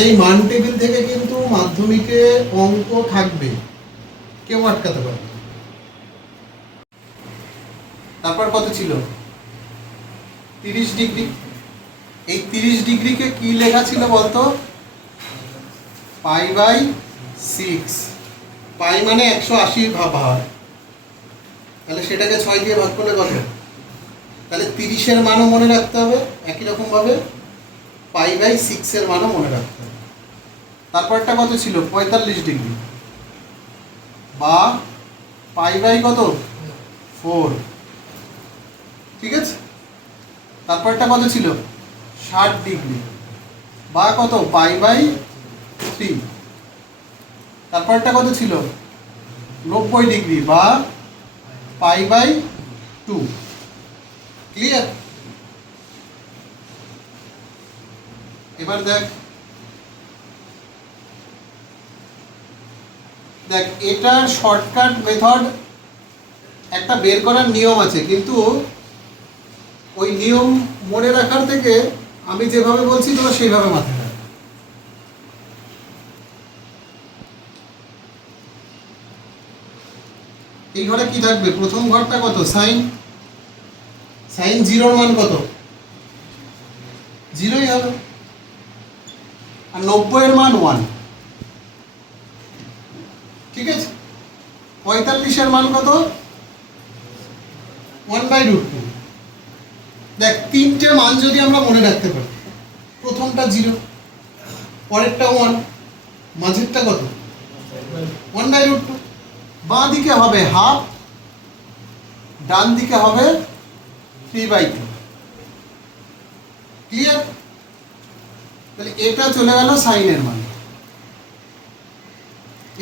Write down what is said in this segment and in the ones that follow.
এই মান টেবিল থেকে কিন্তু মাধ্যমিকে অঙ্ক থাকবে, কেউ আটকাতে পারবে না। তারপর কত ছিল? 30 ডিগ্রি। এই 30 ডিগ্রিকে কি লেখা ছিল বলতো? π/6। পাই মানে 180 হয়, তাহলে সেটাকে 6 দিয়ে ভাগ করলে কত? তাহলে 30-এর মানও মনে রাখতে হবে, একই রকমভাবে π/6 এর মানও মনে রাখতে হবে। তারপরটা কত ছিল? 45 ডিগ্রি বা π/কত? 4। ঠিক আছে। তারপরটা কত ছিল? 60 ডিগ্রি বা কত? π/3। তারপরটা কত ছিল? 90 ডিগ্রি বা π/2। ক্লিয়ার? এবার দেখ এটার শর্টকাট মেথড একটা বের করার নিয়ম আছে, কিন্তু ওই নিয়ম মনে রাখার থেকে আমি যেভাবে বলছি তোমরা সেইভাবে মাথায় রাখো। এই ঘরে কি থাকবে? প্রথম ঘরটা কত? সাইন। সাইন 0-র মান কত? 0ই হবে। আর 90-এর মান 1। ঠিক আছে। 45-এর মান কত? 1/√2। দেখ, তিনটে মান যদি আমরা মনে রাখতে পারি, প্রথমটা 0, পরেরটা 1, মাঝেরটা কত? 1/√2। বাঁ দিকে হবে হাফ, ডান দিকে হবে 3/2। ক্লিয়ার? তাহলে এটা চলে গেল সাইনের মান।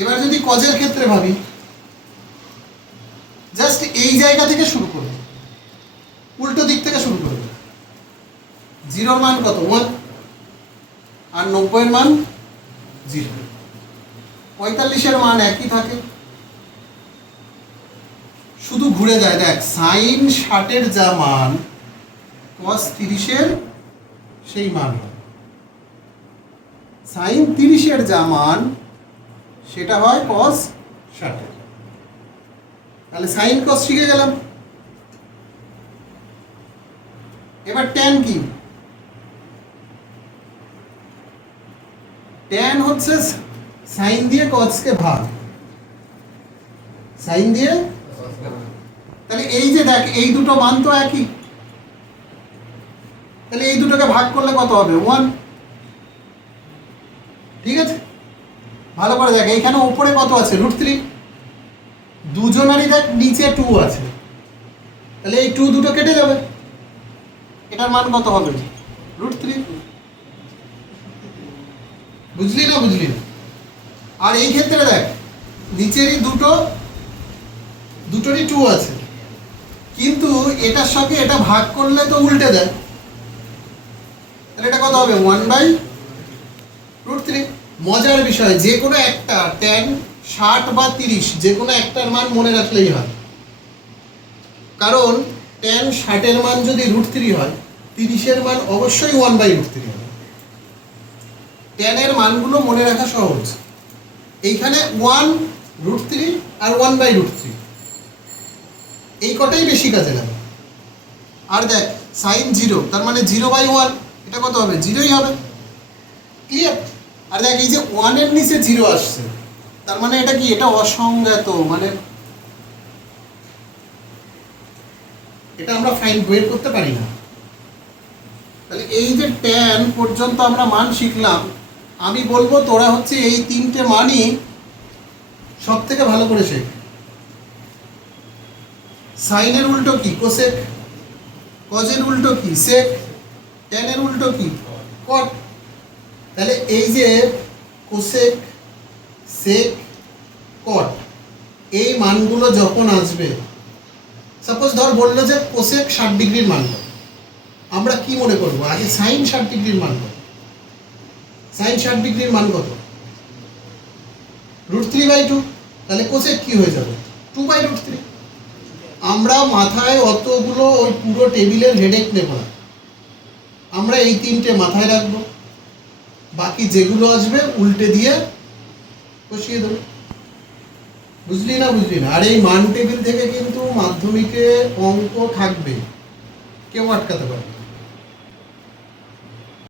এবার যদি কজের ক্ষেত্রে ভাবি, জাস্ট এই জায়গা থেকে শুরু করবে, উল্টো দিক থেকে শুরু করবে। 0-র মান কত? 1। আর 90-এর মান 0। 45-এর মান একই থাকে, শুধু ঘুরে যায়। দেখ, সাইন 60-এর যা মান cos 30-এর সেই মান হয়। সাইন 30-এর যা মান সেটা হয় cos 60-এর। তাহলে সাইন cos শিখে গেলাম। এবার ট্যান কি? ট্যান হচ্ছে সাইন দিয়ে কসকে ভাগ, সাইন দিয়ে। তাহলে এই যে দেখ, এই দুটো মান তো একই, তাহলে এই দুটোকে ভাগ করলে কত হবে? 1। ঠিক আছে। ভালো করে দেখ, এইখানে উপরে কত আছে? √3। দুজনেরই দেখ নিচে 2 আছে, তাহলে এই 2 দুটো কেটে যাবে। এটার মান কত হবে? √3। বুঝলি না? বুঝলি না? আর এই ক্ষেত্রে দেখ, নিচেরই দুটোরই 2 আছে, কিন্তু এটার সঙ্গে এটা ভাগ করলে তো উল্টে দেয়, তাহলে এটা কত হবে? 1/√3। মজার বিষয়, যে কোনো একটা ট্যান 60 বা 30 যে কোনো একটার মান মনে রাখলেই হয়, কারণ ট্যান 60-এর মান যদি √3 হয়, 30-এর মান অবশ্যই 1/√3 হবে। ট্যানের মানগুলো মনে রাখা সহজ। এইখানে 1√3 আর 1/√3 এই কটাই বেশি কাজে লাগে। আর দেখ, সাইন 0, তার মানে 0/1, এটা কত হবে? 0ই হবে। ক্লিয়ার? আর দেখ, এই যে 1-এর নিচে 0 আসছে, তার মানে এটা কি? এটা অসংজ্ঞাত, মানে এটা আমরা ফাইন বের করতে পারি না। তাহলে এই যে ট্যান পর্যন্ত আমরা মান শিখলাম, আমি বলবো তোরা হচ্ছে এই তিনটে মানই সব থেকে ভালো করে শেখ। সাইনের উল্টো কি? কোসেক। কজের উল্টো কি? সেক। ট্যানের উল্টো কি? কট। তাহলে এই যে কোসেক, সেক, কট, এই মানগুলো যখন আসবে, সাপোজ ধর বললো যে কোসেক 60 ডিগ্রির মান কত, আমরা কি মনে করবো? আগে সাইন 60 ডিগ্রির মান কত? সাইন 60 ডিগ্রির মান কত? √3/2। তাহলে কোসেক কি হয়ে যাবে? 2/√3। আমরা মাথায় অতগুলো ওই পুরো টেবিলের হেডেক নেব না, আমরা এই তিনটে মাথায় রাখবো। বাকি যেগুলো আসবে উল্টে দিয়ে বসিয়ে দেবো। বুঝলি না? আর এই মান টেবিল থেকে কিন্তু মাধ্যমিকে অঙ্ক থাকবে, কেউ আটকাতে পারবে না।